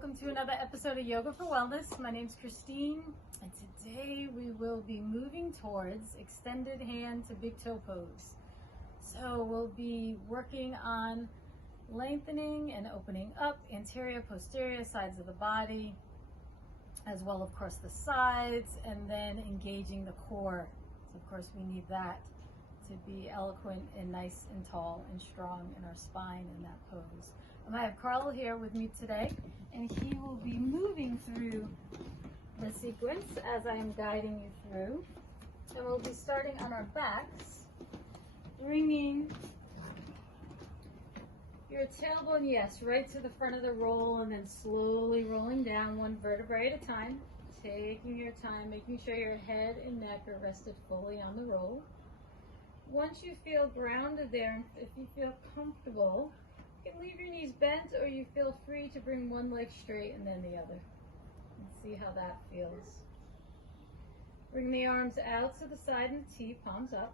welcome to another episode of Yoga for Wellness. My name's Christine, and today we will be moving towards extended hand to big toe pose. So we'll be working on lengthening and opening up anterior, posterior sides of the body, as well, of course, the sides, and then engaging the core. So, of course, we need that to be eloquent and nice and tall and strong in our spine in that pose. I have Carl here with me today, and he will be moving through the sequence as I am guiding you through. And we'll be starting on our backs, bringing your tailbone, yes, right to the front of the roll, and then slowly rolling down one vertebrae at a time, taking your time, making sure your head and neck are rested fully on the roll. Once you feel grounded there, if you feel comfortable, you can leave your knees bent, or you feel free to bring one leg straight and then the other. And see how that feels. Bring the arms out to the side in the T, palms up.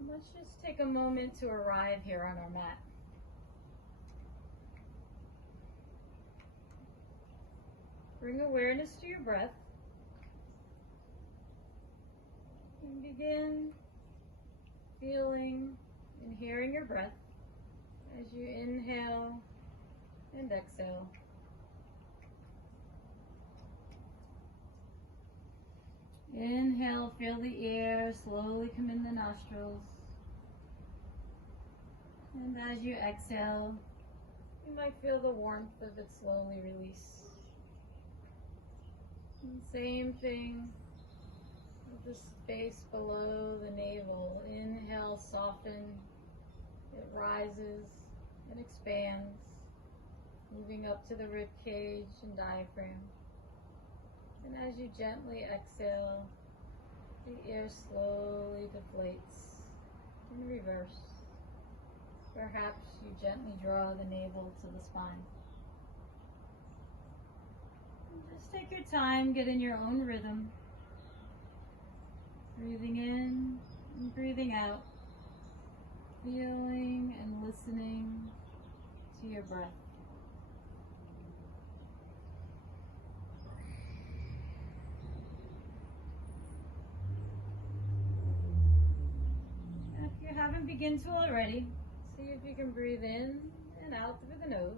And let's just take a moment to arrive here on our mat. Bring awareness to your breath. And begin feeling and hearing your breath as you inhale and exhale. Inhale, feel the air slowly come in the nostrils. And as you exhale, you might feel the warmth of it slowly release. And same thing with the space below the navel. Inhale, soften. It rises and expands, moving up to the rib cage and diaphragm. And as you gently exhale, the air slowly deflates in reverse. Perhaps you gently draw the navel to the spine. And just take your time, get in your own rhythm. Breathing in and breathing out. Feeling and listening to your breath. And if you haven't begun to already, see if you can breathe in and out through the nose.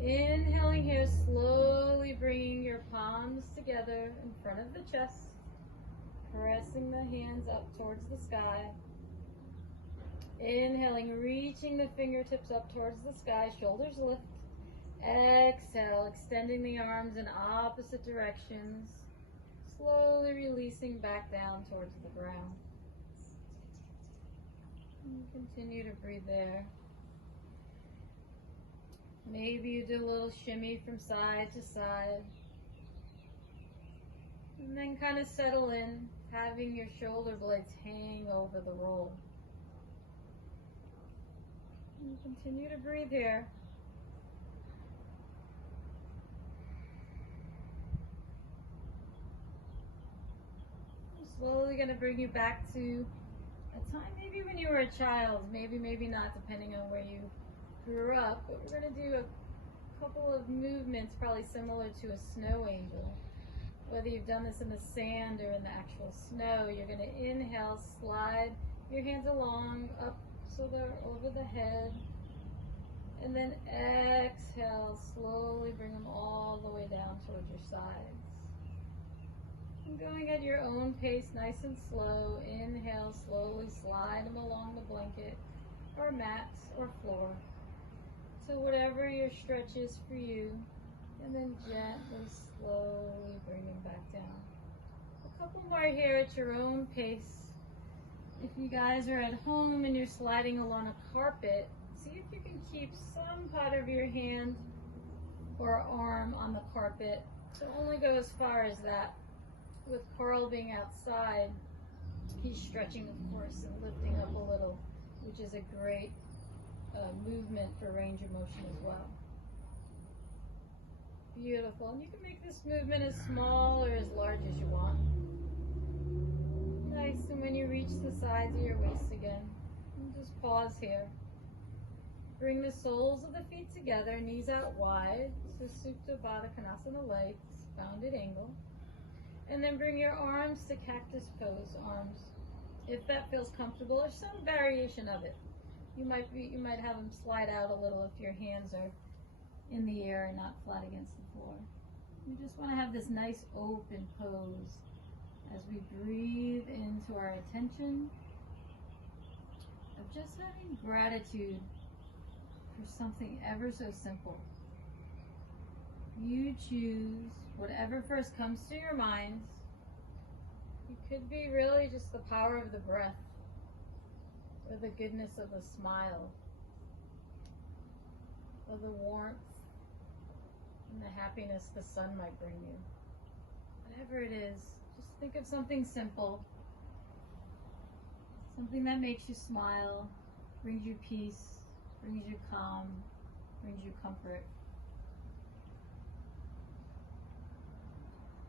Inhaling here, slowly bringing your palms together in front of the chest, pressing the hands up towards the sky. Inhaling, reaching the fingertips up towards the sky, shoulders lift. Exhale, extending the arms in opposite directions, slowly releasing back down towards the ground. And continue to breathe there. Maybe you do a little shimmy from side to side. And then kind of settle in, having your shoulder blades hang over the roll. And continue to breathe here. I'm slowly going to bring you back to a time maybe when you were a child, maybe not, depending on where you grew up. But we're going to do a couple of movements probably similar to a snow angel. Whether you've done this in the sand or in the actual snow, you're going to inhale, slide your hands along, up so they're over the head, and then exhale, slowly bring them all the way down towards your sides. And going at your own pace, nice and slow. Inhale, slowly slide them along the blanket or mat or floor to whatever your stretch is for you, and then gently, slowly bring them back down. A couple more here at your own pace. If you guys are at home and you're sliding along a carpet, see if you can keep some part of your hand or arm on the carpet. So only go as far as that. With Carl being outside, he's stretching, of course, and lifting up a little, which is a great movement for range of motion as well. Beautiful. And you can make this movement as small or as large as you want. Nice. And when you reach the sides of your waist again, and just pause here. Bring the soles of the feet together, knees out wide, so Supta Baddha Konasana legs, bounded angle. And then bring your arms to cactus pose, arms, if that feels comfortable, or some variation of it. You might have them slide out a little if your hands are in the air and not flat against the floor. We just want to have this nice open pose as we breathe into our attention of just having gratitude for something ever so simple. You choose whatever first comes to your mind. It could be really just the power of the breath, or the goodness of a smile, or the warmth and the happiness the sun might bring you. Whatever it is, just think of something simple, something that makes you smile, brings you peace, brings you calm, brings you comfort.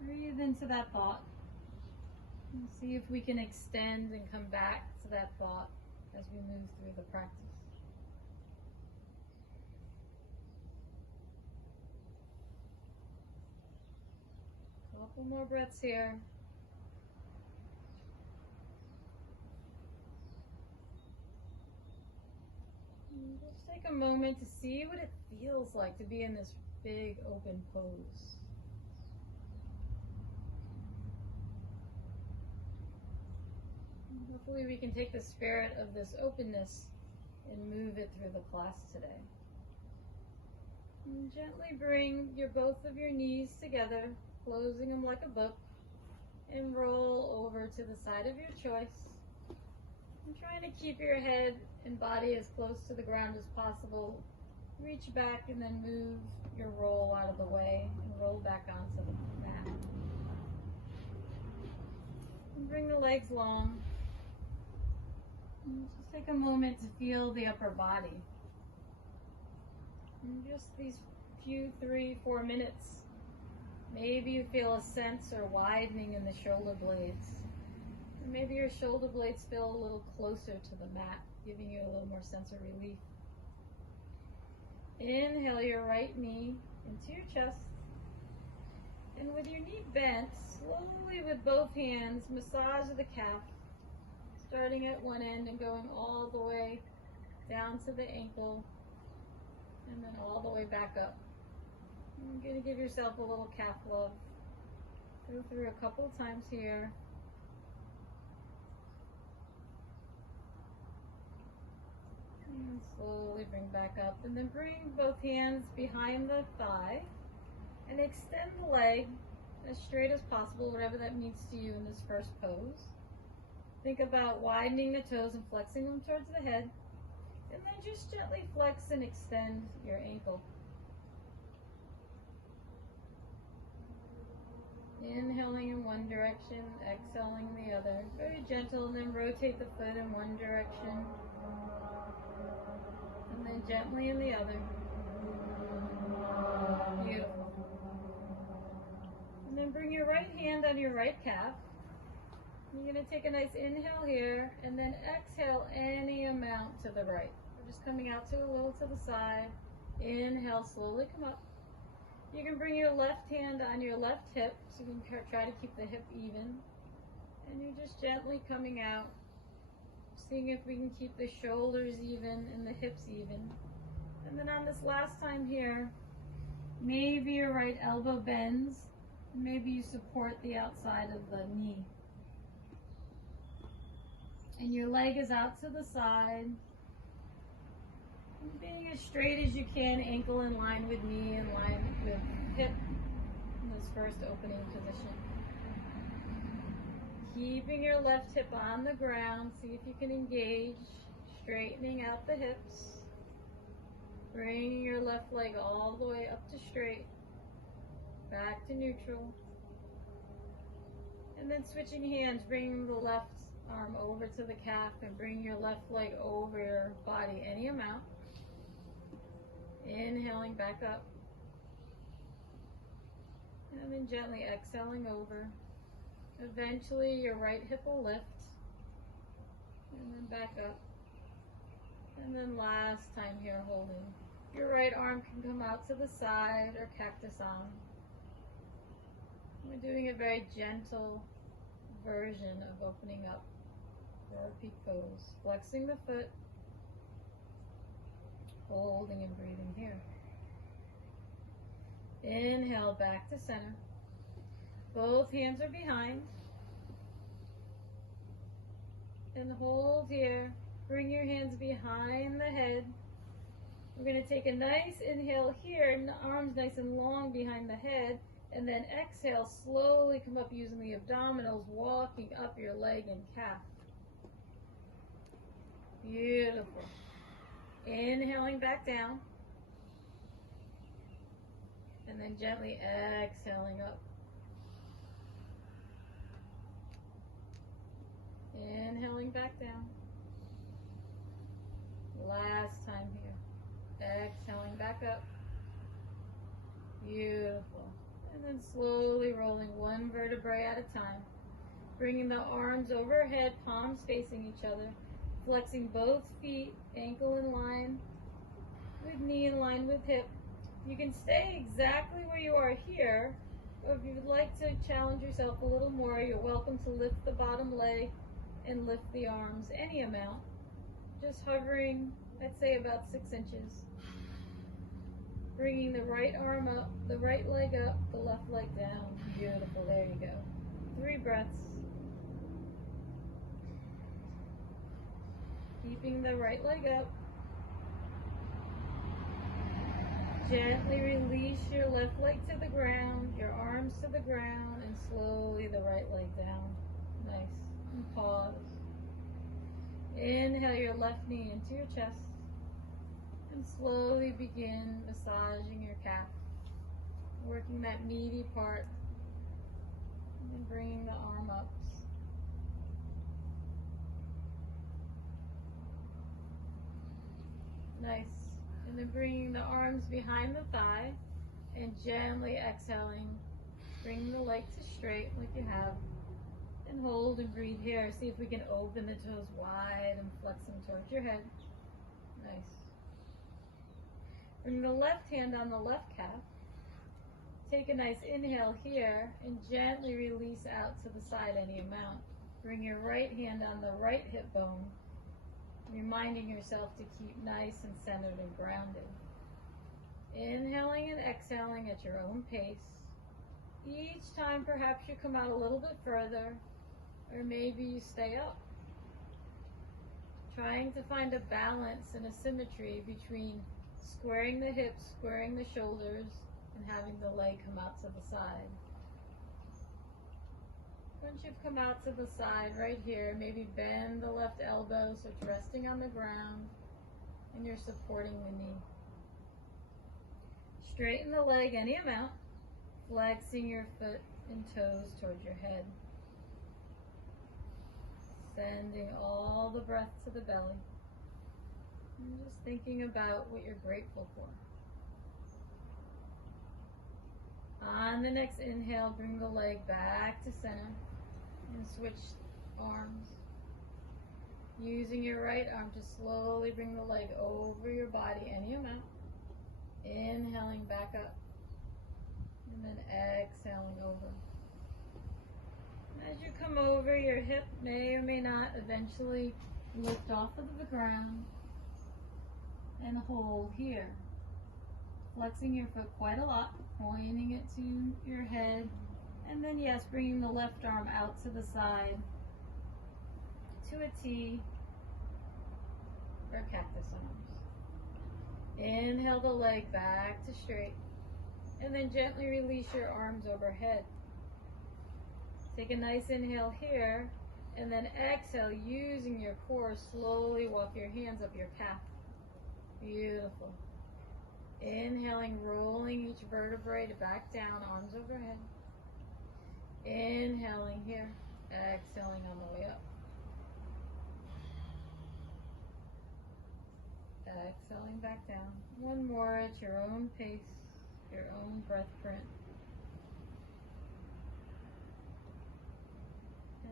Breathe into that thought and see if we can extend and come back to that thought as we move through the practice. Couple more breaths here. And just take a moment to see what it feels like to be in this big open pose. Hopefully we can take the spirit of this openness and move it through the class today. And gently bring both of your knees together, closing them like a book, and roll over to the side of your choice. And trying to keep your head and body as close to the ground as possible. Reach back and then move your roll out of the way and roll back onto the mat. And bring the legs long. And just take a moment to feel the upper body. And just these few 3-4 minutes, maybe you feel a sense or widening in the shoulder blades. Or maybe your shoulder blades feel a little closer to the mat, giving you a little more sense of relief. Inhale your right knee into your chest. And with your knee bent, slowly with both hands, massage the calf, starting at one end and going all the way down to the ankle, and then all the way back up. You're going to give yourself a little calf love. Go through a couple of times here. And slowly bring back up, and then bring both hands behind the thigh and extend the leg as straight as possible, whatever that means to you in this first pose. Think about widening the toes and flexing them towards the head, and then just gently flex and extend your ankle. Inhaling in one direction, exhaling in the other. Very gentle, and then rotate the foot in one direction, and then gently in the other. Beautiful. And then bring your right hand on your right calf. You're going to take a nice inhale here, and then exhale any amount to the right. We're just coming out to a little to the side. Inhale, slowly come up. You can bring your left hand on your left hip, so you can try to keep the hip even. And you're just gently coming out, seeing if we can keep the shoulders even and the hips even. And then on this last time here, maybe your right elbow bends, maybe you support the outside of the knee. And your leg is out to the side. And being as straight as you can, ankle in line with knee, in line with hip in this first opening position. Keeping your left hip on the ground, see if you can engage, straightening out the hips. Bringing your left leg all the way up to straight, back to neutral. And then switching hands, bringing the left arm over to the calf and bring your left leg over your body any amount. Inhaling back up. And then gently exhaling over. Eventually your right hip will lift. And then back up. And then last time here, holding. Your right arm can come out to the side or cactus on. We're doing a very gentle version of opening up for our peak pose. Flexing the foot, holding and breathing here. Inhale back to center. Both hands are behind. And hold here. Bring your hands behind the head. We're going to take a nice inhale here, and the arms nice and long behind the head. And then exhale, slowly come up using the abdominals, walking up your leg and calf. Beautiful. Inhaling back down. And then gently exhaling up. Inhaling back down. Last time here. Exhaling back up. Beautiful. And then slowly rolling one vertebrae at a time. Bringing the arms overhead, palms facing each other. Flexing both feet, ankle in line with knee in line with hip. You can stay exactly where you are here, or if you would like to challenge yourself a little more, you're welcome to lift the bottom leg and lift the arms any amount. Just hovering, I'd say about 6 inches. Bringing the right arm up, the right leg up, the left leg down. Beautiful, there you go. 3 breaths. Keeping the right leg up. Gently release your left leg to the ground, your arms to the ground, and slowly the right leg down. Nice. And pause. Inhale your left knee into your chest. And slowly begin massaging your calf. Working that meaty part. And then bringing the arm up. Nice. And then bringing the arms behind the thigh and gently exhaling. Bring the leg to straight like you have. And hold and breathe here. See if we can open the toes wide and flex them towards your head. Nice. Bring the left hand on the left calf. Take a nice inhale here and gently release out to the side any amount. Bring your right hand on the right hip bone, reminding yourself to keep nice and centered and grounded. Inhaling and exhaling at your own pace. Each time perhaps you come out a little bit further, or maybe you stay up. Trying to find a balance and a symmetry between squaring the hips, squaring the shoulders, and having the leg come out to the side. Once you've come out to the side right here, maybe bend the left elbow so it's resting on the ground and you're supporting the knee. Straighten the leg any amount, flexing your foot and toes towards your head. Sending all the breath to the belly. And just thinking about what you're grateful for. On the next inhale, bring the leg back to center and switch arms. Using your right arm to slowly bring the leg over your body any amount. Inhaling back up and then exhaling over. As you come over, your hip may or may not eventually lift off of the ground and hold here. Flexing your foot quite a lot, pointing it to your head, and then yes, bringing the left arm out to the side to a T or cactus arms. Inhale the leg back to straight, and then gently release your arms overhead. Take a nice inhale here, and then exhale, using your core, slowly walk your hands up your calf. Beautiful. Inhaling, rolling each vertebrae to back down, arms overhead. Inhaling here, exhaling on the way up. Exhaling back down. One more at your own pace, your own breath print.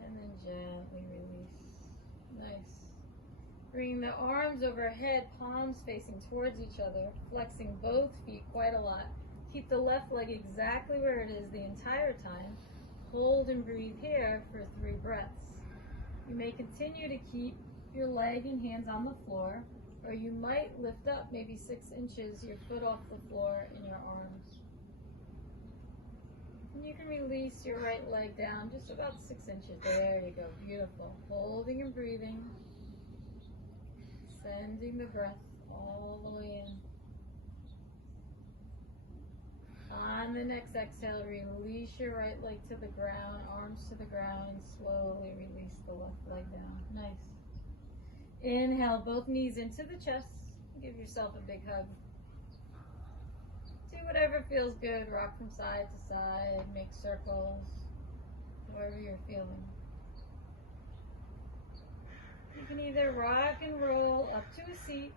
And then gently release. Nice. Bringing the arms overhead, palms facing towards each other, flexing both feet quite a lot. Keep the left leg exactly where it is the entire time. Hold and breathe here for 3 breaths. You may continue to keep your leg and hands on the floor, or you might lift up maybe 6 inches your foot off the floor in your arms. And you can release your right leg down just about 6 inches. There you go, beautiful. Holding and breathing. Sending the breath all the way in. On the next exhale, release your right leg to the ground, arms to the ground, and slowly release the left leg down. Nice. Inhale, both knees into the chest. Give yourself a big hug. Do whatever feels good. Rock from side to side, make circles, whatever you're feeling. You can either rock and roll up to a seat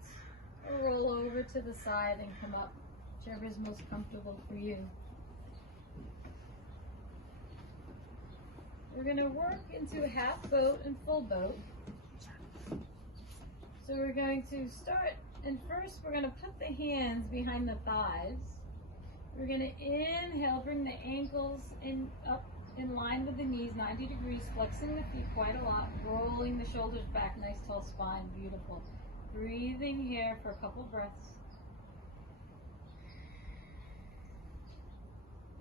or roll over to the side and come up, whichever is most comfortable for you. We're going to work into half boat and full boat. So we're going to start, and first we're going to put the hands behind the thighs. We're going to inhale, bring the ankles in up in line with the knees, 90 degrees, flexing the feet quite a lot, rolling the shoulders back, nice tall spine, beautiful. Breathing here for a couple breaths.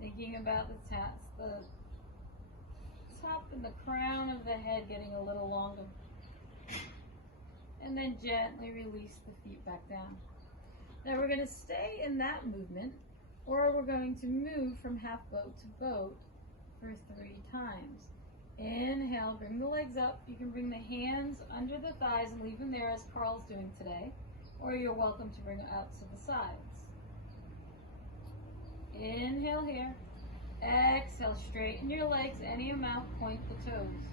Thinking about the top and the crown of the head getting a little longer. And then gently release the feet back down. Now we're going to stay in that movement, or we're going to move from half boat to boat for 3 times. Inhale, bring the legs up. You can bring the hands under the thighs and leave them there as Carl's doing today, or you're welcome to bring it out to the sides. Inhale here. Exhale, straighten your legs any amount, point the toes.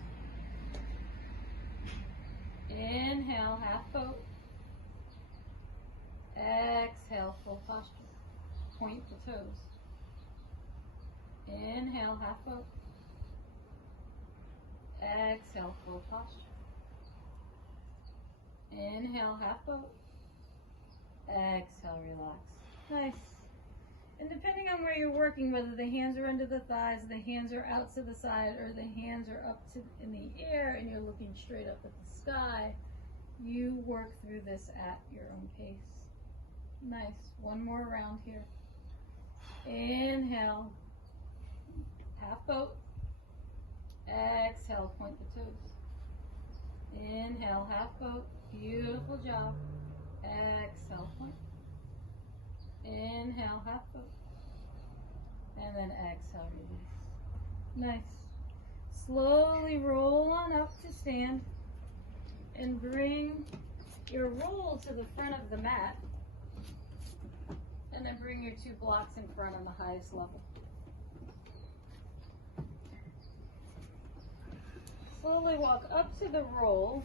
Inhale, half boat. Exhale, full posture. Point the toes. Inhale, half boat. Exhale, full posture. Inhale, half boat. Exhale, relax. Nice. And depending on where you're working, whether the hands are under the thighs, the hands are out to the side, or the hands are up to in the air and you're looking straight up at the sky, you work through this at your own pace. Nice. One more round here. Inhale, half boat. Exhale, point the toes. Inhale, half boat. Beautiful job. Exhale, point. Inhale, half boat. And then exhale, release. Nice. Slowly roll on up to stand and bring your roll to the front of the mat. And then bring your 2 blocks in front on the highest level. Slowly walk up to the roll.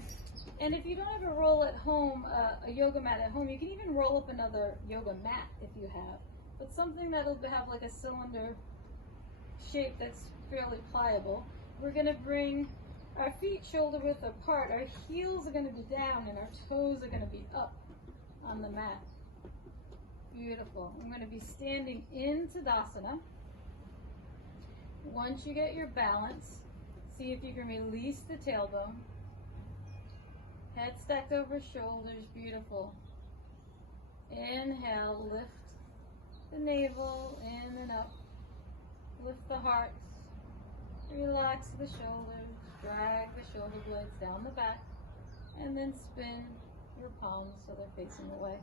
And if you don't have a roll at home, a yoga mat at home, you can even roll up another yoga mat if you have. But something that'll have like a cylinder shape that's fairly pliable. We're going to bring our feet shoulder width apart. Our heels are going to be down and our toes are going to be up on the mat. Beautiful. I'm going to be standing in Tadasana. Once you get your balance, see if you can release the tailbone. Head stacked over shoulders, beautiful. Inhale, lift the navel in and up. Lift the heart. Relax the shoulders. Drag the shoulder blades down the back. And then spin your palms so they're facing away.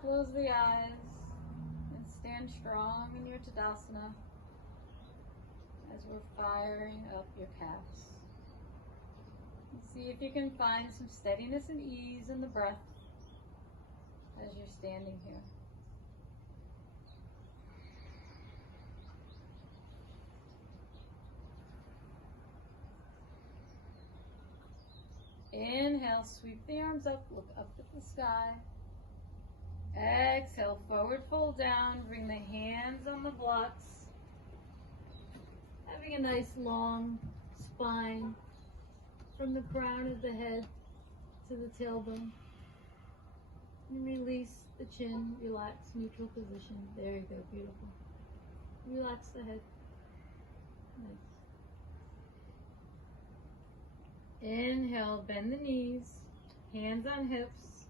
Close the eyes and stand strong in your Tadasana as we're firing up your calves. See if you can find some steadiness and ease in the breath as you're standing here. Inhale, sweep the arms up, look up at the sky. Exhale, forward fold down, bring the hands on the blocks. Having a nice long spine from the crown of the head into the tailbone. And release the chin, relax, neutral position. There you go, beautiful. Relax the head. Nice. Inhale, bend the knees, hands on hips,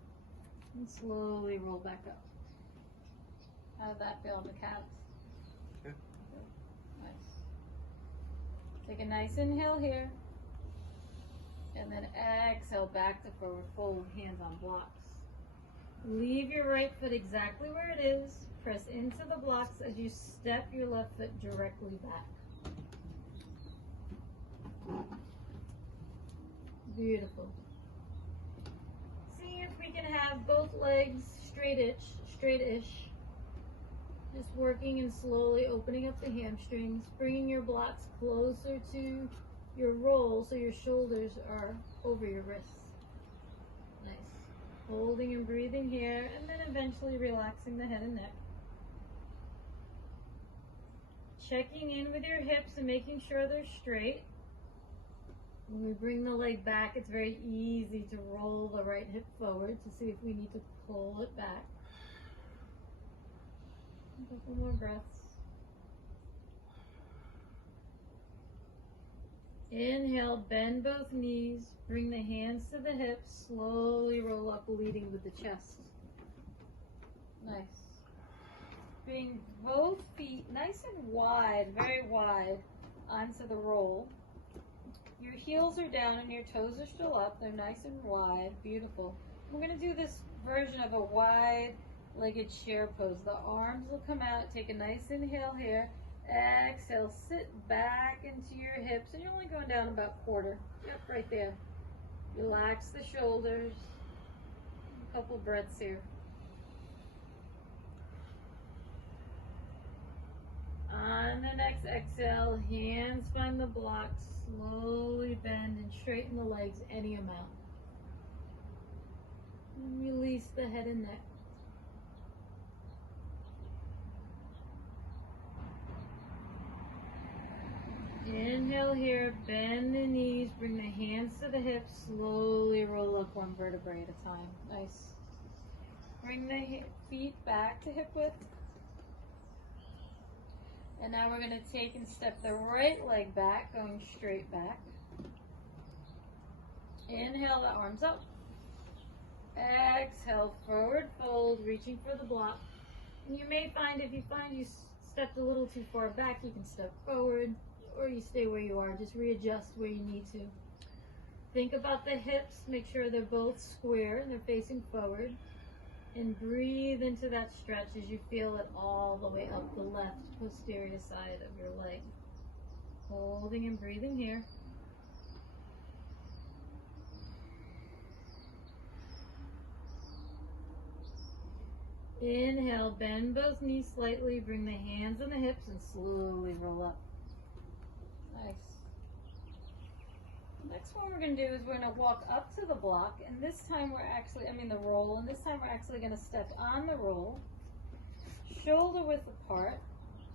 and slowly roll back up. How did that feel on the calves? Good. Nice. Take a nice inhale here, and then exhale back to forward fold, hands on blocks. Leave your right foot exactly where it is. Press into the blocks as you step your left foot directly back. Beautiful. See if we can have both legs straight-ish. Just working and slowly opening up the hamstrings, bringing your blocks closer to your roll so your shoulders are over your wrists. Nice. Holding and breathing here, and then eventually relaxing the head and neck. Checking in with your hips and making sure they're straight. When we bring the leg back, it's very easy to roll the right hip forward to see if we need to pull it back. A couple more breaths. Inhale, bend both knees, bring the hands to the hips, slowly roll up, leading with the chest. Nice. Bring both feet nice and wide, very wide, onto the roll. Your heels are down and your toes are still up. They're nice and wide. Beautiful. We're going to do this version of a wide-legged chair pose. The arms will come out. Take a nice inhale here. Exhale. Sit back into your hips. And you're only going down about quarter. Yep, right there. Relax the shoulders. A couple breaths here. On the next exhale, hands find the blocks. Slowly bend and straighten the legs any amount. And release the head and neck. Inhale here, bend the knees, bring the hands to the hips, slowly roll up one vertebrae at a time. Nice. Bring the feet back to hip width. And now we're going to take and step the right leg back, going straight back. Inhale the arms up. Exhale, forward fold, reaching for the block. And you may find, if you find you stepped a little too far back, you can step forward, or you stay where you are. Just readjust where you need to. Think about the hips. Make sure they're both square and they're facing forward. And breathe into that stretch as you feel it all the way up the left posterior side of your leg. Holding and breathing here. Inhale, bend both knees slightly, bring the hands on the hips and slowly roll up. Nice. Next one we're going to do is we're going to walk up to the block, and this time we're actually, the roll, and this time we're actually going to step on the roll, shoulder width apart.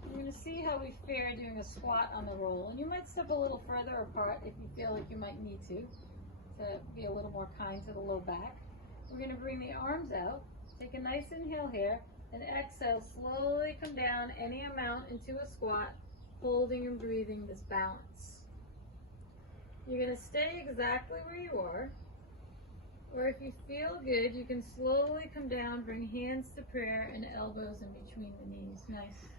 We're going to see how we fare doing a squat on the roll, and you might step a little further apart if you feel like you might need to be a little more kind to the low back. We're going to bring the arms out, take a nice inhale here, and exhale, slowly come down any amount into a squat, holding and breathing this balance. You're going to stay exactly where you are, or if you feel good, you can slowly come down, bring hands to prayer and elbows in between the knees. Nice.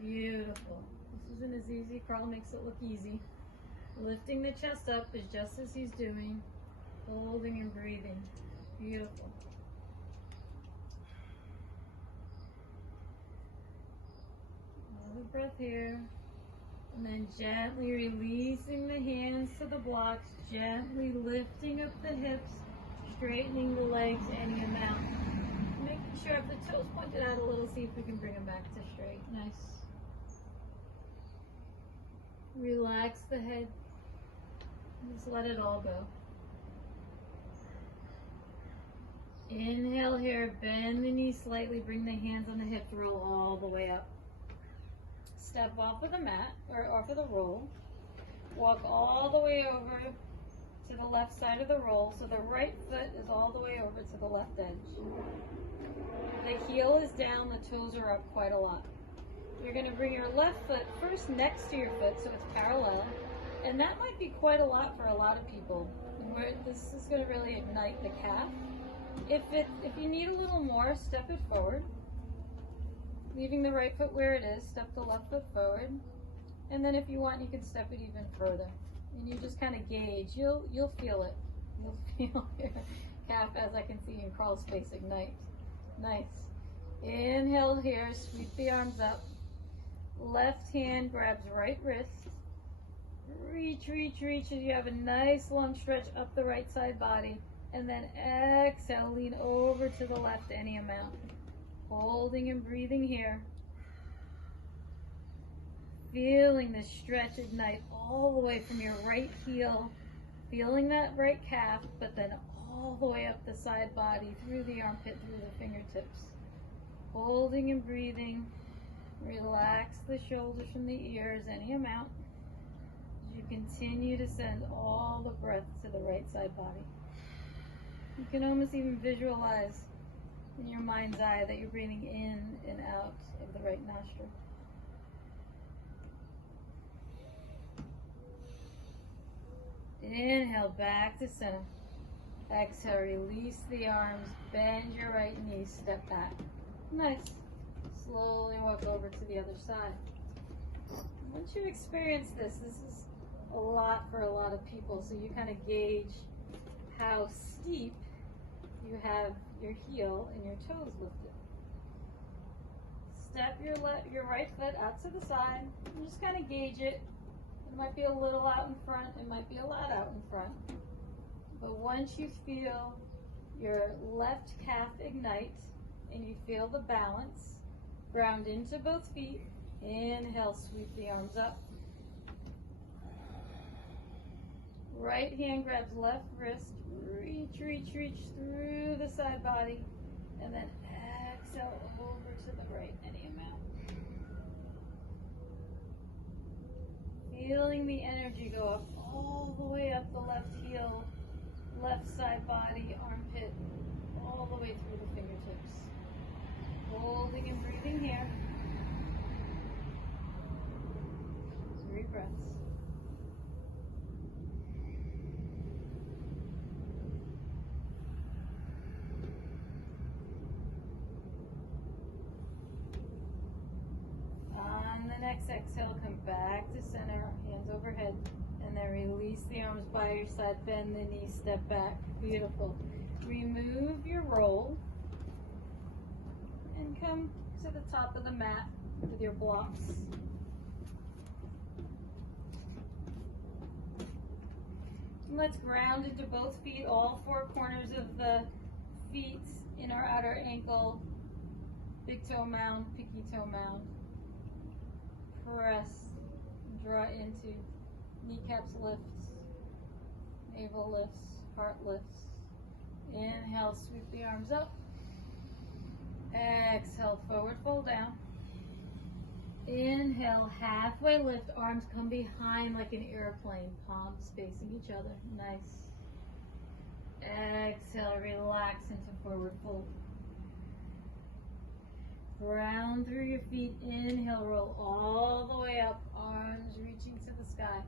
Beautiful. This isn't as easy. Carl makes it look easy. Lifting the chest up is just as he's doing, holding and breathing. Beautiful. Another breath here. And then gently releasing the hands to the blocks, gently lifting up the hips, straightening the legs any amount. Making sure if the toes pointed out a little, see if we can bring them back to straight. Nice. Relax the head. Just let it all go. Inhale here, bend the knees slightly, bring the hands on the hips, roll all the way up. Step off of the mat, or off of the roll. Walk all the way over to the left side of the roll, so the right foot is all the way over to the left edge. The heel is down, the toes are up quite a lot. You're going to bring your left foot first next to your foot so it's parallel, and that might be quite a lot for a lot of people. This is going to really ignite the calf. If you need a little more, step it forward. Leaving the right foot where it is, step the left foot forward. And then if you want, you can step it even further. And you just kind of gauge. You'll feel it. You'll feel your calf, as I can see in crawl space, ignite. Nice. Inhale here, sweep the arms up. Left hand grabs right wrist. Reach, reach, reach as you have a nice long stretch up the right side body. And then exhale, lean over to the left any amount. Holding and breathing here. Feeling the stretch ignite all the way from your right heel. Feeling that right calf, but then all the way up the side body, through the armpit, through the fingertips. Holding and breathing. Relax the shoulders from the ears any amount. As you continue to send all the breath to the right side body. You can almost even visualize in your mind's eye that you're breathing in and out of the right nostril. Inhale back to center. Exhale, release the arms, bend your right knee, step back. Nice. Slowly walk over to the other side. Once you experience this is a lot for a lot of people, so you kind of gauge how steep you have your heel and your toes lifted. Step your right foot out to the side and just kind of gauge it. It might be a little out in front, it might be a lot out in front. But once you feel your left calf ignite and you feel the balance, ground into both feet. Inhale, sweep the arms up. Right hand grabs left wrist. Reach, reach, reach through the side body. And then exhale over to the right, any amount. Feeling the energy go up all the way up the left heel, left side body, armpit, all the way through the fingertips. Holding and breathing here. 3 breaths. On the next exhale, come back to center, hands overhead, and then release the arms by your side, bend the knees, step back. Beautiful. Remove your roll and come to the top of the mat with your blocks. And let's ground into both feet, all 4 corners of the feet, inner outer ankle, big toe mound, pinky toe mound. Press, draw into, kneecaps lifts, navel lifts, heart lifts. Inhale, sweep the arms up. Exhale, forward fold down. Inhale, halfway lift, arms come behind like an airplane, palms facing each other. Nice. Exhale, relax into forward fold. Ground through your feet. Inhale, roll all the way up, arms reaching to the sky.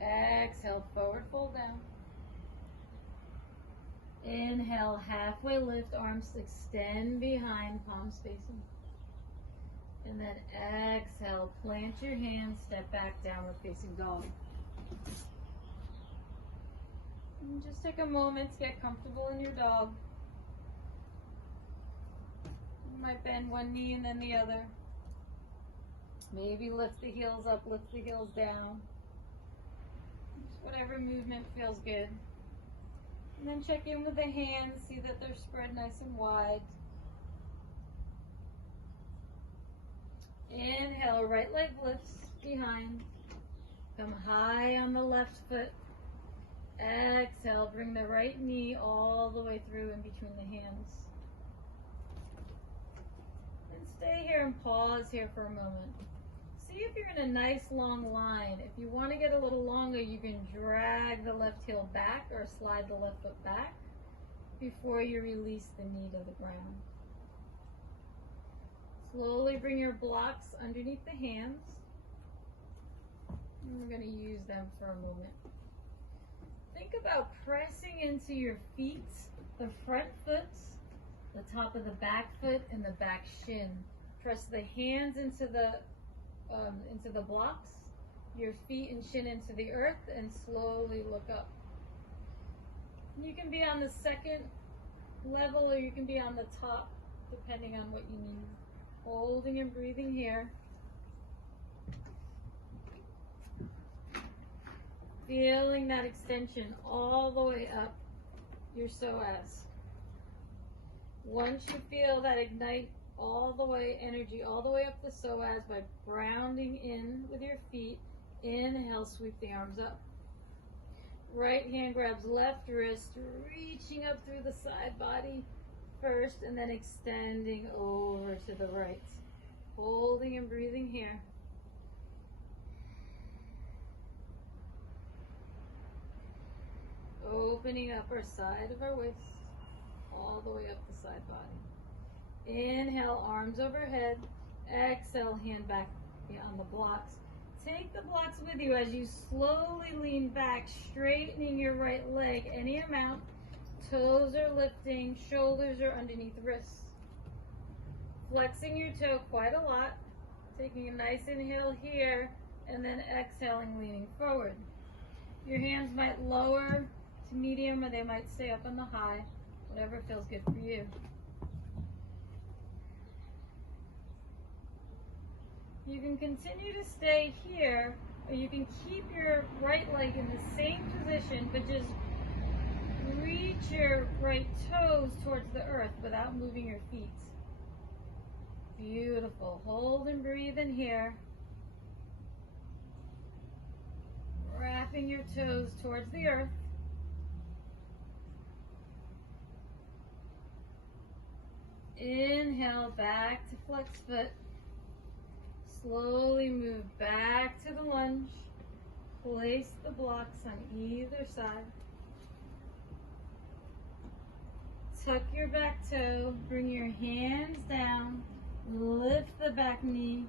Exhale, forward fold down. Inhale, halfway lift, arms extend behind, palms facing. And then exhale, plant your hands, step back, downward facing dog. And just take a moment to get comfortable in your dog. You might bend one knee and then the other. Maybe lift the heels up, lift the heels down. Just whatever movement feels good. And then check in with the hands, see that they're spread nice and wide. Inhale, right leg lifts behind. Come high on the left foot. Exhale, bring the right knee all the way through in between the hands. And stay here and pause here for a moment. see if you're in a nice long line. If you want to get a little longer, you can drag the left heel back or slide the left foot back before you release the knee to the ground. Slowly bring your blocks underneath the hands. And we're going to use them for a moment. Think about pressing into your feet, the front foot, the top of the back foot, and the back shin. Press the hands into the blocks, your feet and shin into the earth, and slowly look up. You can be on the second level or you can be on the top, depending on what you need. Holding and breathing here. Feeling that extension all the way up your psoas. Once you feel that ignite all the way, energy all the way up the psoas by grounding in with your feet, inhale, sweep the arms up. Right hand grabs left wrist, reaching up through the side body first and then extending over to the right. Holding and breathing here. Opening up our side of our waist, all the way up the side body. Inhale, arms overhead. Exhale, hand back beyond the blocks. Take the blocks with you as you slowly lean back, straightening your right leg any amount. Toes are lifting, shoulders are underneath wrists. Flexing your toe quite a lot. Taking a nice inhale here, and then exhaling, leaning forward. Your hands might lower to medium, or they might stay up on the high, whatever feels good for you. You can continue to stay here, or you can keep your right leg in the same position, but just reach your right toes towards the earth without moving your feet. Beautiful. Hold and breathe in here. Wrapping your toes towards the earth. Inhale, back to flex foot. Slowly move back to the lunge. Place the blocks on either side. Tuck your back toe. Bring your hands down. Lift the back knee.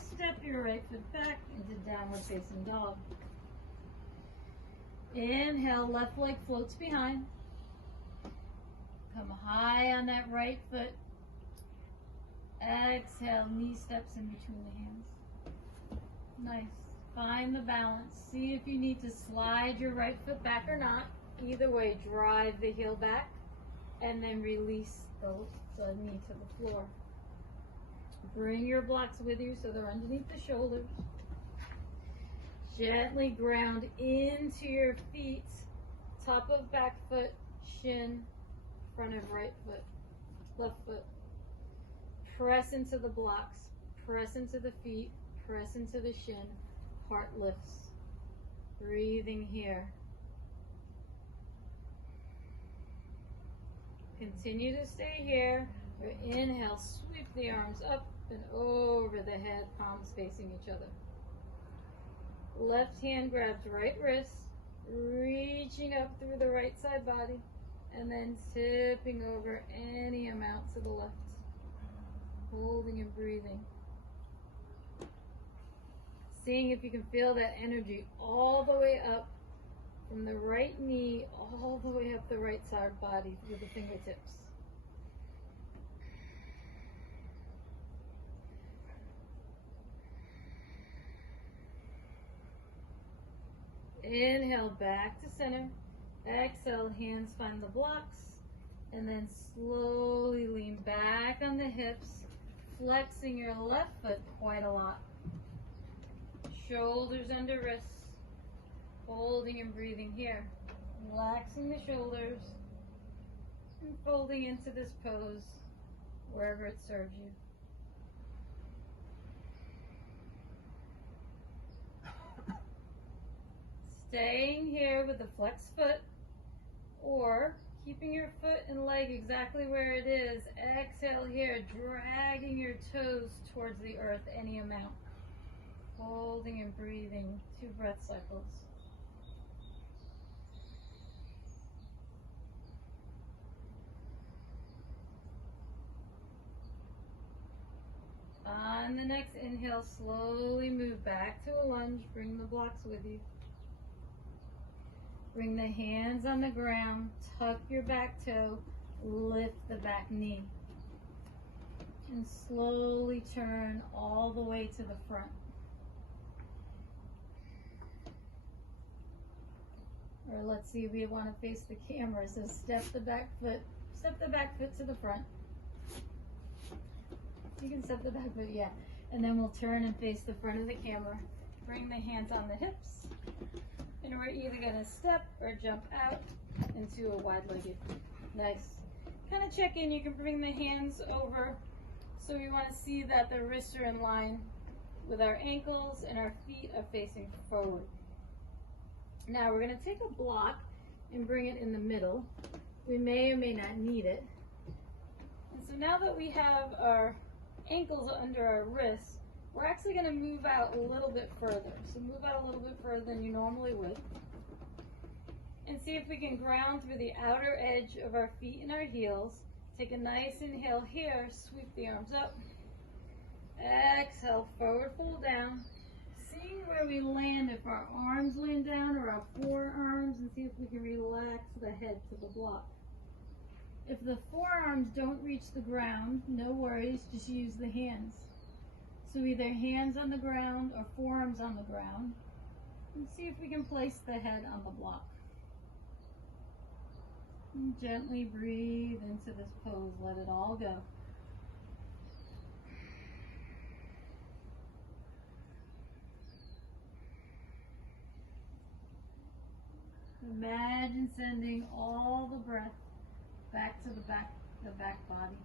Step your right foot back into downward facing dog. Inhale, left leg floats behind. Come high on that right foot. Exhale, knee steps in between the hands. Nice. Find the balance. See if you need to slide your right foot back or not. Either way, drive the heel back and then release the knee to the floor. Bring your blocks with you so they're underneath the shoulders. Gently ground into your feet, top of back foot, shin, front of right foot, left foot. Press into the blocks, press into the feet, press into the shin, heart lifts. Breathing here. Continue to stay here. Inhale, sweep the arms up and over the head, palms facing each other. Left hand grabs right wrist, reaching up through the right side body, and then tipping over any amount to the left. Holding and breathing. Seeing if you can feel that energy all the way up from the right knee, all the way up the right side body through the fingertips. Inhale, back to center. Exhale, hands find the blocks. And then slowly lean back on the hips, flexing your left foot quite a lot. Shoulders under wrists. Holding and breathing here. Relaxing the shoulders. And folding into this pose wherever it serves you. Staying here with the flexed foot, or keeping your foot and leg exactly where it is. Exhale here, dragging your toes towards the earth any amount. Holding and breathing, 2 breath cycles. On the next inhale, slowly move back to a lunge. Bring the blocks with you. Bring the hands on the ground. Tuck your back toe. Lift the back knee. And slowly turn all the way to the front. Or let's see, we want to face the camera. So step the back foot to the front. You can step the back foot, yeah. And then we'll turn and face the front of the camera. Bring the hands on the hips. And we're either gonna step or jump out into a wide-legged. Nice. Kind of check in, you can bring the hands over. So we want to see that the wrists are in line with our ankles and our feet are facing forward. Now we're going to take a block and bring it in the middle. We may or may not need it. And so now that we have our ankles under our wrists, we're actually going to move out a little bit further. So move out a little bit further than you normally would. And see if we can ground through the outer edge of our feet and our heels. Take a nice inhale here, sweep the arms up. Exhale, forward fold down. Seeing where we land, if our arms land down or our forearms, and see if we can relax the head to the block. If the forearms don't reach the ground, no worries, just use the hands. So either hands on the ground or forearms on the ground. And see if we can place the head on the block. And gently breathe into this pose. Let it all go. Imagine sending all the breath back to the back body.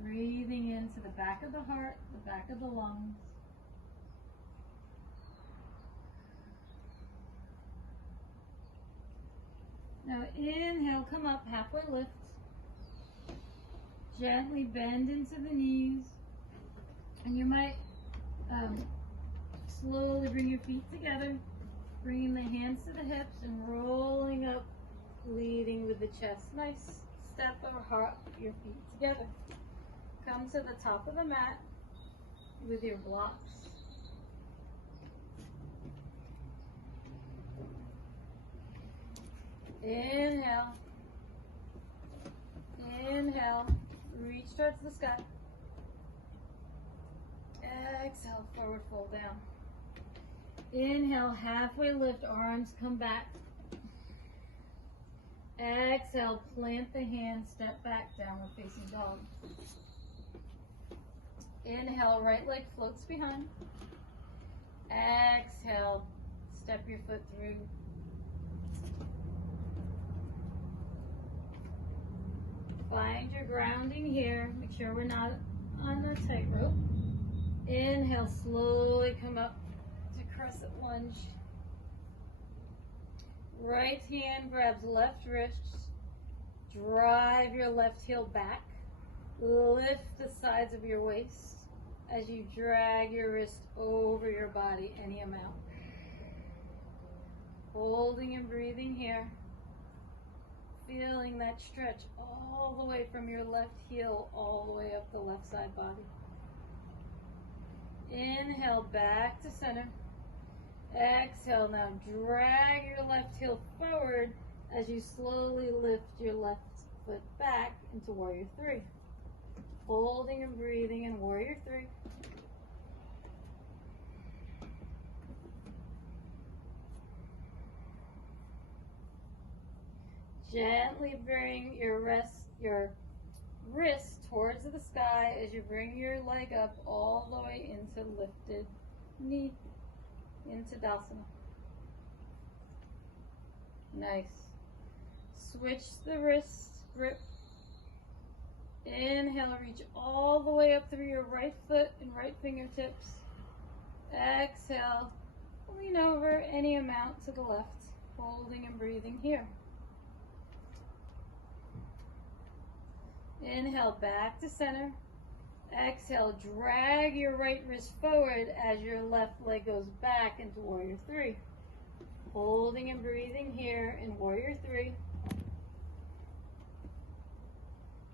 Breathing into the back of the heart, the back of the lungs. Now inhale, come up, halfway lift. Gently bend into the knees. And you might slowly bring your feet together, bringing the hands to the hips and rolling up, leading with the chest. Nice step or hop your feet together. Come to the top of the mat with your blocks. Inhale. Inhale. Reach towards the sky. Exhale, forward fold down. Inhale, halfway lift, arms come back. Exhale, plant the hands, step back, downward facing dog. Inhale, right leg floats behind. Exhale, step your foot through. Find your grounding here. Make sure we're not on the tightrope. Inhale, slowly come up to crescent lunge. Right hand grabs left wrist. Drive your left heel back. Lift the sides of your waist as you drag your wrist over your body any amount. Holding and breathing here. Feeling that stretch all the way from your left heel all the way up the left side body. Inhale, back to center. Exhale, now drag your left heel forward as you slowly lift your left foot back into Warrior 3. Holding and breathing in Warrior 3. Gently bring your wrist towards the sky as you bring your leg up all the way into lifted knee, into Dasana. Nice. Switch the wrist grip. Inhale, reach all the way up through your right foot and right fingertips. Exhale, lean over any amount to the left, holding and breathing here. Inhale, back to center. Exhale, drag your right wrist forward as your left leg goes back into warrior three. Holding and breathing here in warrior three.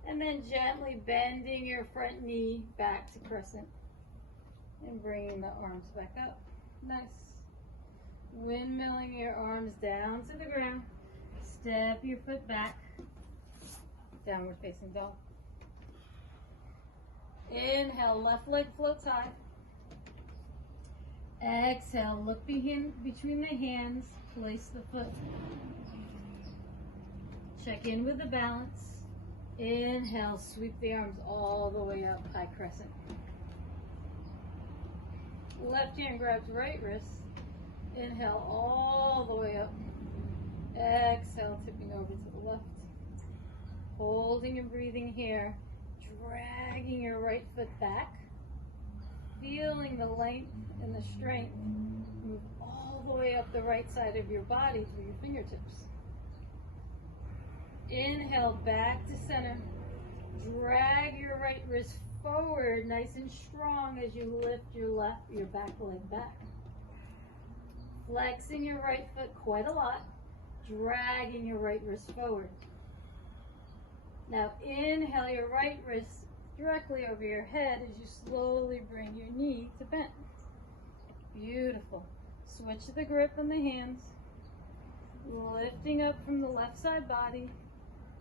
And then gently bending your front knee back to crescent and bringing the arms back up. Nice. Windmilling your arms down to the ground. Step your foot back. Downward facing dog. Inhale, left leg floats high. Exhale, look between the hands. Place the foot. Check in with the balance. Inhale, sweep the arms all the way up, high crescent. Left hand grabs right wrist. Inhale all the way up. Exhale, tipping over to the left. Holding and breathing here. Dragging your right foot back. Feeling the length and the strength. Move all the way up the right side of your body through your fingertips. Inhale, back to center. Drag your right wrist forward, nice and strong as you lift your back leg back. Flexing your right foot quite a lot, dragging your right wrist forward. Now inhale your right wrist directly over your head as you slowly bring your knee to bend. Beautiful. Switch the grip on the hands, lifting up from the left side body,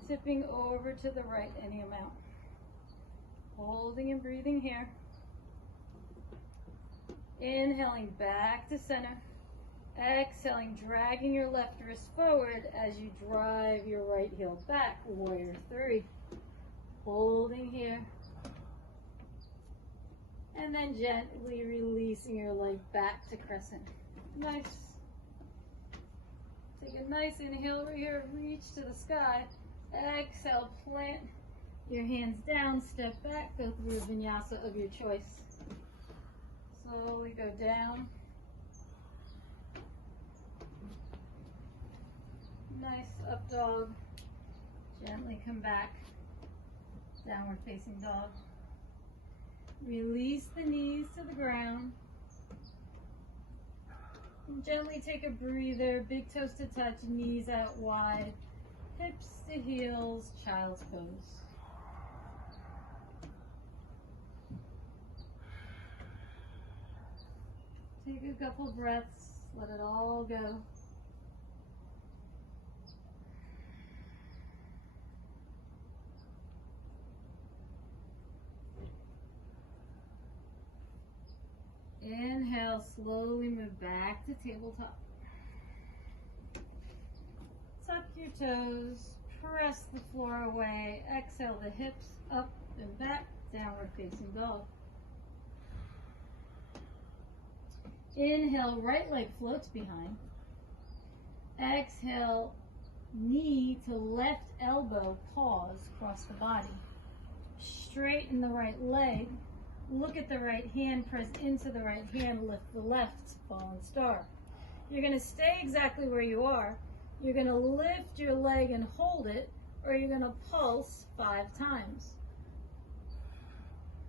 tipping over to the right any amount. Holding and breathing here. Inhaling back to center. Exhaling, dragging your left wrist forward as you drive your right heel back, warrior three. Holding here. And then gently releasing your leg back to crescent. Nice. Take a nice inhale over here, reach to the sky. Exhale, plant your hands down, step back, go through a vinyasa of your choice. Slowly go down. Nice up dog. Gently come back. Downward facing dog. Release the knees to the ground. And gently take a breather, big toes to touch, knees out wide, hips to heels, child's pose. Take a couple breaths, let it all go. Inhale, slowly move back to tabletop. Tuck your toes, press the floor away. Exhale the hips up and back, downward facing dog. Inhale, right leg floats behind. Exhale, knee to left elbow, pause, cross the body. Straighten the right leg. Look at the right hand, press into the right hand, lift the left, fallen star. You're going to stay exactly where you are. You're going to lift your leg and hold it, or you're going to pulse 5 times.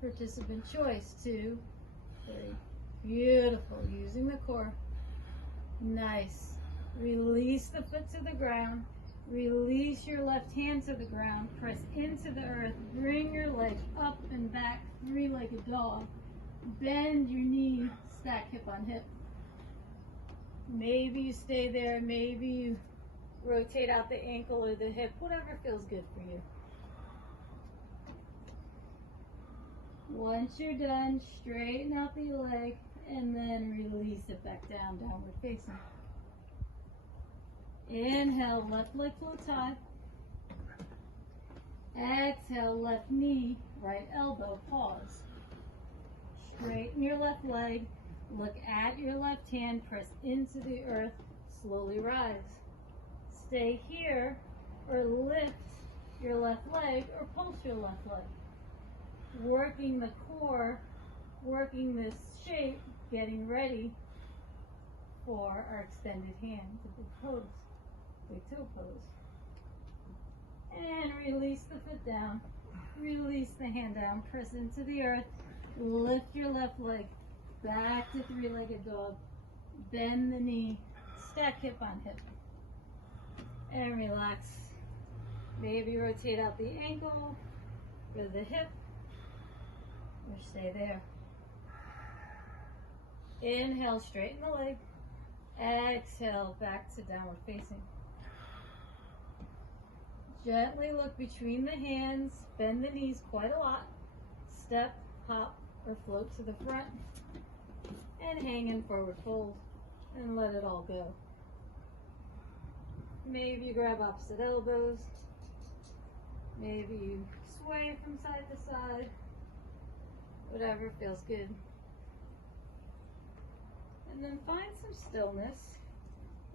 Participant choice, 2, 3. Beautiful, using the core. Nice. Release the foot to the ground. Release your left hand to the ground. Press into the earth. Bring your leg up and back, 3-legged dog. Bend your knee, stack hip on hip. Maybe you stay there. Maybe you rotate out the ankle or the hip, whatever feels good for you. Once you're done, straighten out the leg and then release it back down, downward facing. Inhale, left leg floats high. Exhale, left knee, right elbow, pause. Straighten your left leg, look at your left hand, press into the earth, slowly rise. Stay here or lift your left leg or pulse your left leg. Working the core, working this shape, getting ready for our extended hand, the big pose, big toe pose. And release the foot down. Release the hand down, press into the earth, lift your left leg back to three-legged dog, bend the knee, stack hip on hip, and relax. Maybe rotate out the ankle, go to the hip, or stay there. Inhale, straighten the leg. Exhale, back to downward facing. Gently look between the hands, bend the knees quite a lot. Step, hop, or float to the front. And hang in forward fold and let it all go. Maybe you grab opposite elbows. Maybe you sway from side to side. Whatever feels good. And then find some stillness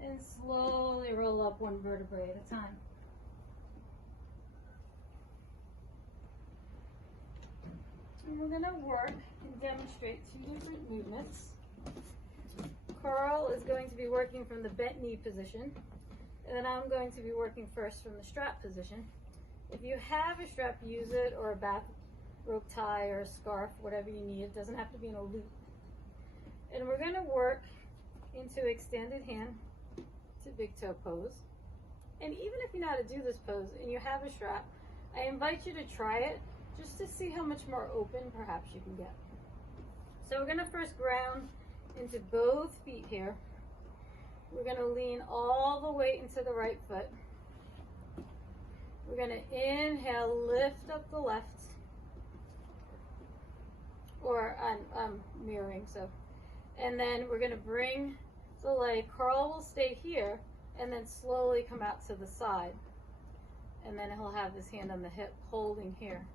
and slowly roll up one vertebrae at a time. And we're going to work and demonstrate two different movements. Carl is going to be working from the bent knee position, and then I'm going to be working first from the strap position. If you have a strap, use it, or a bath rope tie or a scarf, whatever you need. It doesn't have to be in a loop. And we're going to work into extended hand to big toe pose. And even if you know how to do this pose and you have a strap, I invite you to try it just to see how much more open perhaps you can get. So we're going to first ground into both feet here. We're going to lean all the way into the right foot. We're going to inhale, lift up the left, or I'm mirroring, so. And then we're going to bring the leg, Carl will stay here, and then slowly come out to the side. And then he'll have his hand on the hip, holding here.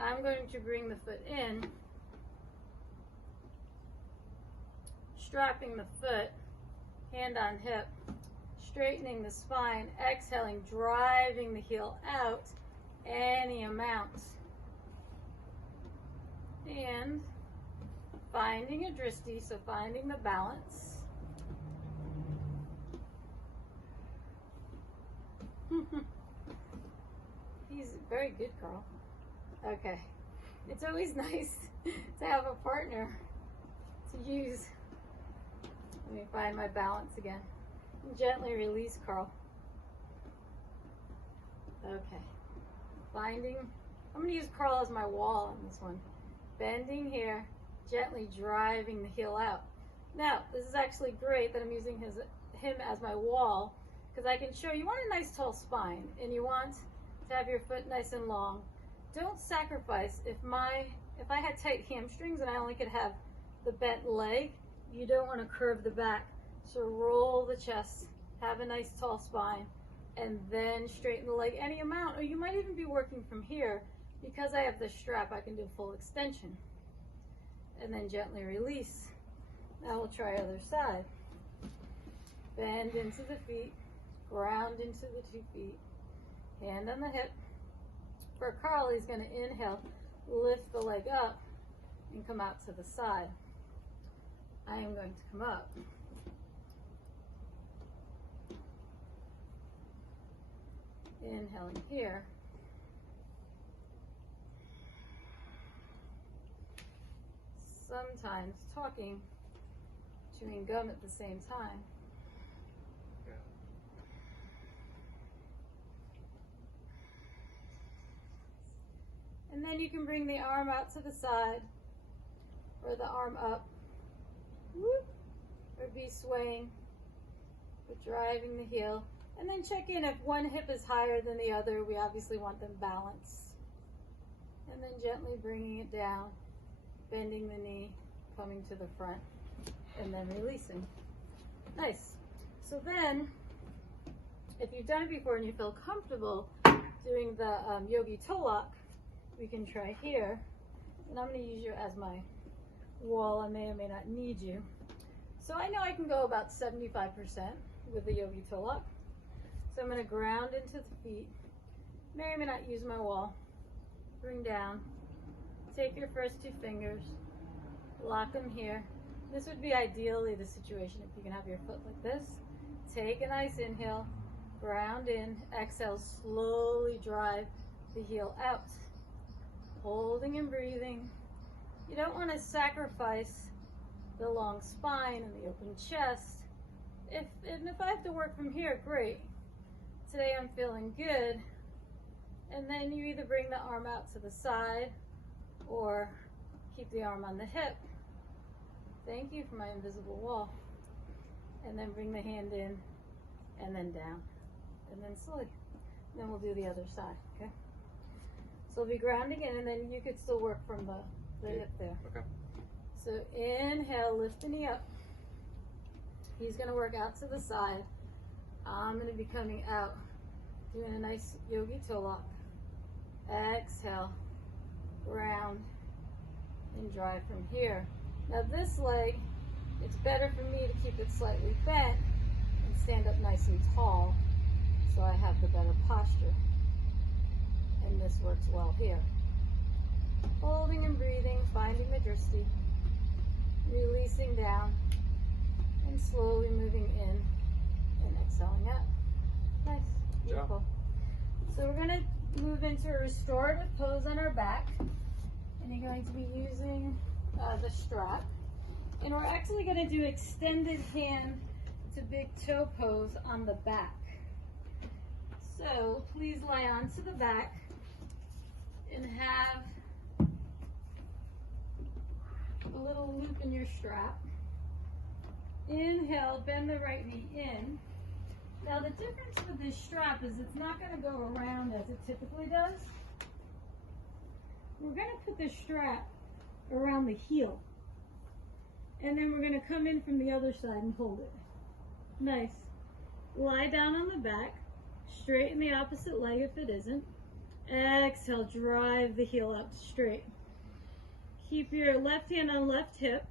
I'm going to bring the foot in, strapping the foot, hand on hip, straightening the spine, exhaling, driving the heel out any amount. And finding a drishti, so finding the balance. He's very good, Carl. Okay. It's always nice to have a partner to use. Let me find my balance again. And gently release, Carl. Okay. Finding, I'm going to use Carl as my wall on this one. Bending here, gently driving the heel out. Now, this is actually great that I'm using him as my wall, because I can show you want a nice tall spine and you want to have your foot nice and long. Don't sacrifice. If I had tight hamstrings and I only could have the bent leg, you don't want to curve the back. So roll the chest, have a nice tall spine, and then straighten the leg any amount. Or you might even be working from here. Because I have the strap, I can do full extension. And then gently release. Now we'll try other side. Bend into the feet, ground into the 2 feet, hand on the hip. For Carl, he's going to inhale, lift the leg up, and come out to the side. I am going to come up. Inhaling here. Sometimes talking, chewing gum at the same time. And then you can bring the arm out to the side, or the arm up, whoop, or be swaying, but driving the heel. And then check in if one hip is higher than the other. We obviously want them balanced. And then gently bringing it down, bending the knee, coming to the front, and then releasing. Nice. So then, if you've done it before and you feel comfortable doing the yogi toe lock, we can try here. And I'm going to use you as my wall. I may or may not need you. So I know I can go about 75% with the yogi toe lock. So I'm going to ground into the feet. May or may not use my wall. Bring down. Take your first 2 fingers, lock them here. This would be ideally the situation if you can have your foot like this. Take a nice inhale, ground in, exhale, slowly drive the heel out. Holding and breathing. You don't want to sacrifice the long spine and the open chest. If I have to work from here, great. Today I'm feeling good. And then you either bring the arm out to the side or keep the arm on the hip. Thank you for my invisible wall. And then bring the hand in and then down. And then slowly. And then we'll do the other side, okay? So we'll be grounding in, and then you could still work from the hip there. Okay. So inhale, lift the knee up. He's gonna work out to the side. I'm gonna be coming out, doing a nice yogi toe lock. Exhale, round, and drive from here. Now this leg, it's better for me to keep it slightly bent and stand up nice and tall so I have the better posture. And this works well here. Holding and breathing, finding the drishti, releasing down, and slowly moving in and exhaling out. Nice, beautiful. So we're gonna move into a restorative pose on our back, and you're going to be using the strap. And we're actually going to do extended hand to big toe pose on the back. So please lie onto the back and have a little loop in your strap. Inhale, bend the right knee in. Now the difference with this strap is it's not going to go around as it typically does. We're going to put the strap around the heel. And then we're going to come in from the other side and hold it. Nice. Lie down on the back. Straighten the opposite leg if it isn't. Exhale, drive the heel out straight. Keep your left hand on left hip.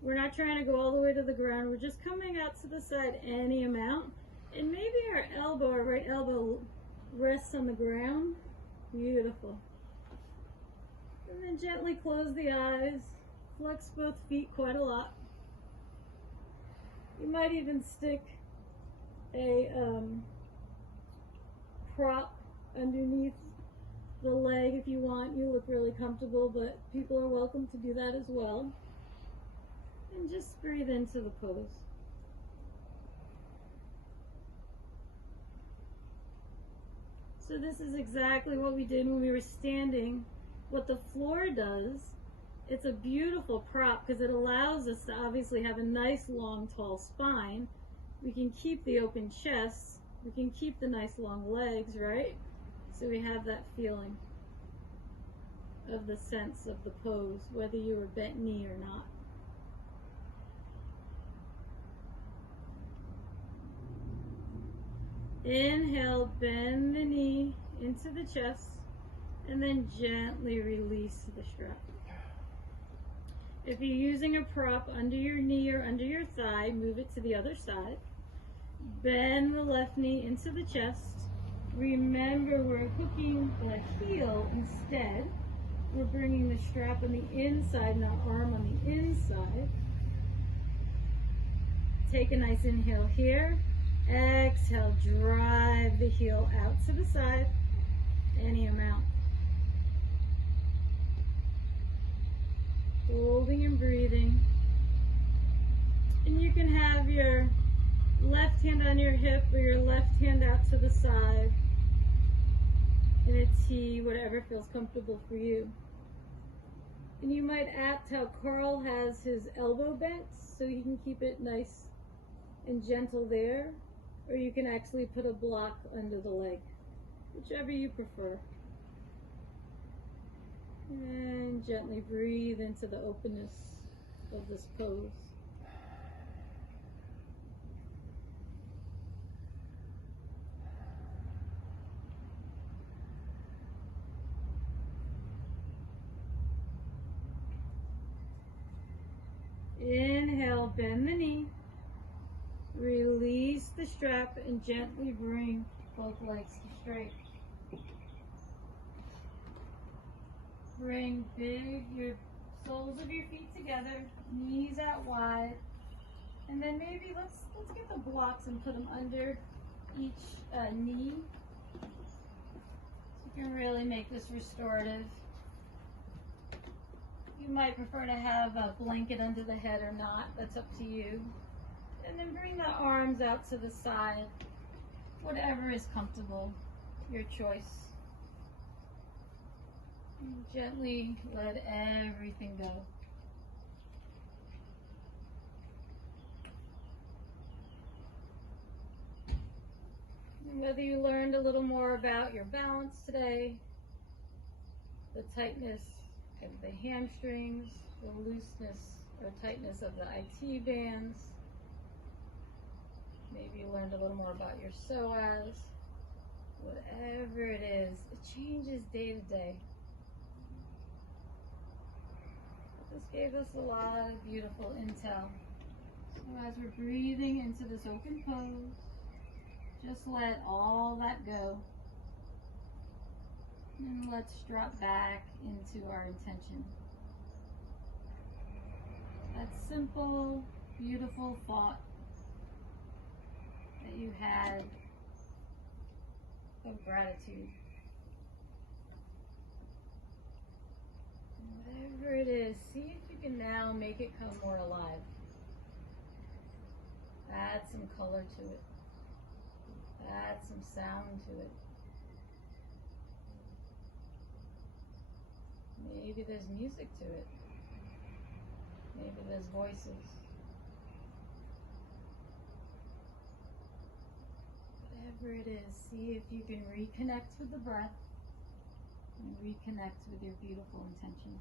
We're not trying to go all the way to the ground. We're just coming out to the side any amount. And maybe our elbow, our right elbow, rests on the ground. Beautiful. And then gently close the eyes. Flex both feet quite a lot. You might even stick a prop underneath the leg if you want. You look really comfortable, but people are welcome to do that as well. And just breathe into the pose. So this is exactly what we did when we were standing. What the floor does, it's a beautiful prop because it allows us to obviously have a nice long tall spine. We can keep the open chest, we can keep the nice long legs, right? So we have that feeling of the sense of the pose, whether you were bent knee or not. Inhale, bend the knee into the chest, and then gently release the strap. If you're using a prop under your knee or under your thigh, move it to the other side. Bend the left knee into the chest. Remember, we're hooking the heel instead. We're bringing the strap on the inside, not arm on the inside. Take a nice inhale here. Exhale, drive the heel out to the side, any amount. Holding and breathing. And you can have your left hand on your hip or your left hand out to the side in a T, whatever feels comfortable for you. And you might act how Carl has his elbow bent so you can keep it nice and gentle there. Or you can actually put a block under the leg, whichever you prefer. And gently breathe into the openness of this pose. Inhale, bend the knee. Release the strap and gently bring both legs straight. Bring your soles of your feet together, knees out wide, and then maybe let's get the blocks and put them under each knee. So you can really make this restorative. You might prefer to have a blanket under the head or not. That's up to you. And then bring the arms out to the side. Whatever is comfortable, your choice. And gently let everything go. And whether you learned a little more about your balance today, the tightness of the hamstrings, the looseness or tightness of the IT bands. Maybe you learned a little more about your psoas. Whatever it is, it changes day to day. This gave us a lot of beautiful intel. So as we're breathing into this open pose, just let all that go. And let's drop back into our intention. That simple, beautiful thought that you had of gratitude. And whatever it is, see if you can now make it come more alive. Add some color to it. Add some sound to it. Maybe there's music to it. Maybe there's voices. Whatever it is, see if you can reconnect with the breath and reconnect with your beautiful intention.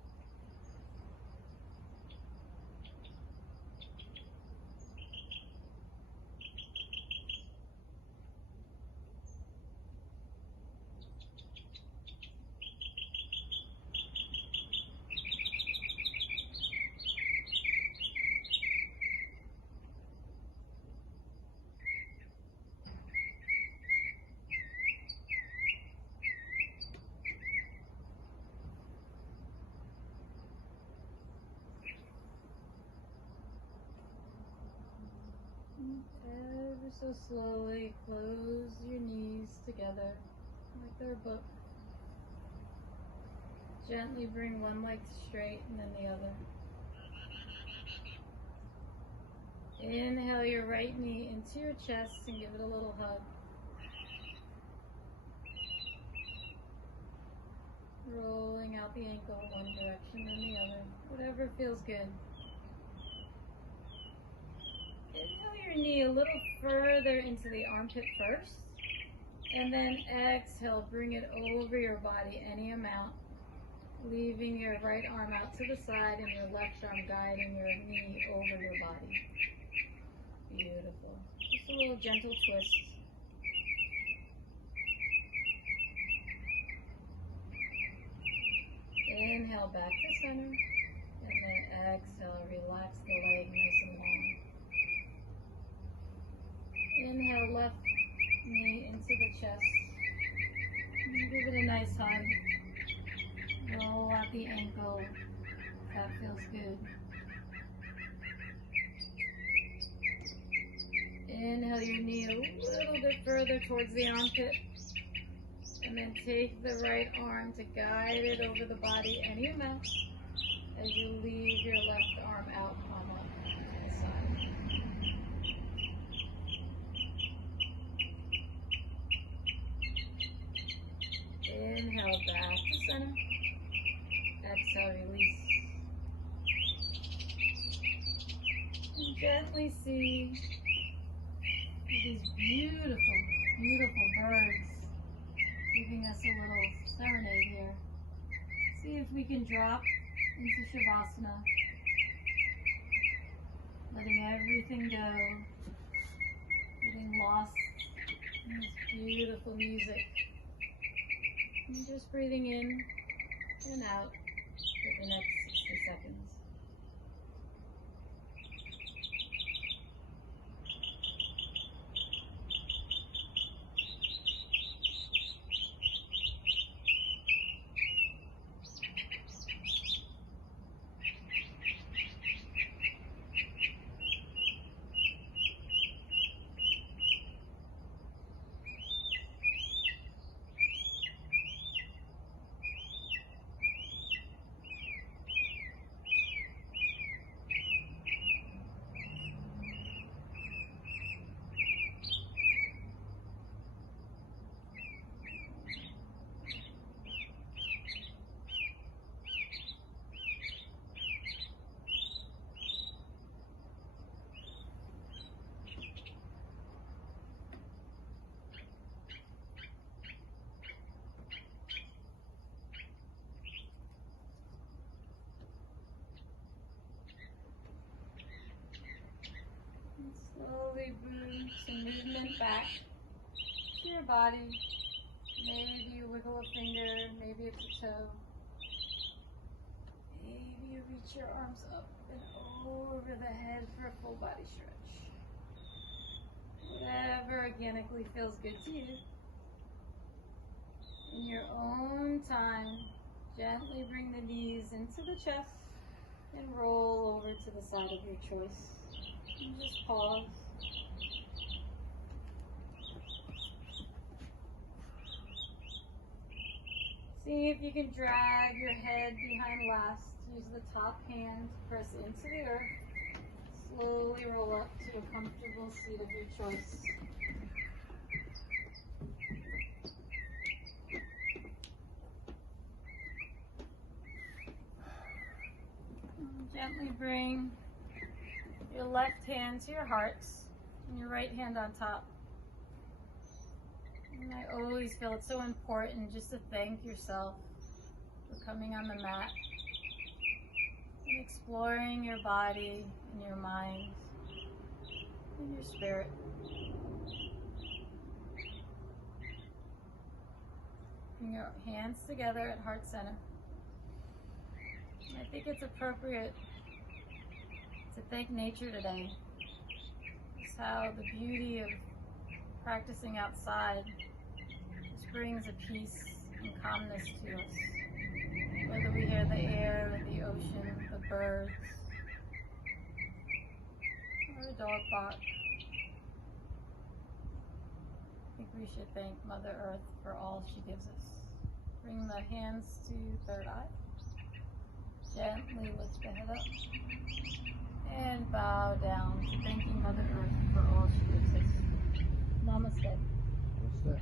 Ever so slowly close your knees together like they're a book. Gently bring one leg straight and then the other. Inhale your right knee into your chest and give it a little hug. Rolling out the ankle one direction and the other. Whatever feels good. Inhale your knee a little further into the armpit first, and then exhale, bring it over your body any amount, leaving your right arm out to the side and your left arm guiding your knee over your body. Beautiful. Just a little gentle twist. Inhale back to center, and then exhale, relax the leg nice and long. Inhale, left knee into the chest. Give it a nice hug. Roll out the ankle. That feels good. Inhale your knee a little bit further towards the armpit. And then take the right arm to guide it over the body any amount as you leave your left arm out, palm up to the side. Inhale back to center. Exhale, release. And gently see these beautiful, beautiful birds giving us a little serenade here. See if we can drop into Shavasana, letting everything go, getting lost in this beautiful music. And just breathing in and out for the next 60 seconds. back to your body. Maybe you wiggle a finger, maybe it's a toe. Maybe you reach your arms up and over the head for a full body stretch. Whatever organically feels good to you. In your own time, gently bring the knees into the chest and roll over to the side of your choice. And just pause. See if you can drag your head behind last. Use the top hand to press into the earth. Slowly roll up to a comfortable seat of your choice. Gently bring your left hand to your heart and your right hand on top. And I always feel it's so important just to thank yourself for coming on the mat and exploring your body and your mind and your spirit. Bring your hands together at heart center. I think it's appropriate to thank nature today. It's how the beauty of practicing outside just brings a peace and calmness to us. Whether we hear the air, the ocean, the birds, or a dog bark. I think we should thank Mother Earth for all she gives us. Bring the hands to third eye. Gently lift the head up and bow down, thanking Mother Earth for all she gives us. Namaste. Namaste.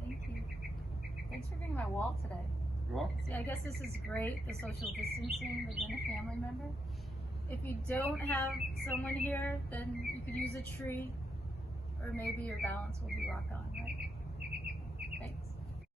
Thank you. Thanks for being my wall today. You're welcome. See, I guess this is great, the social distancing within a family member. If you don't have someone here, then you could use a tree, or maybe your balance will be rock on, right?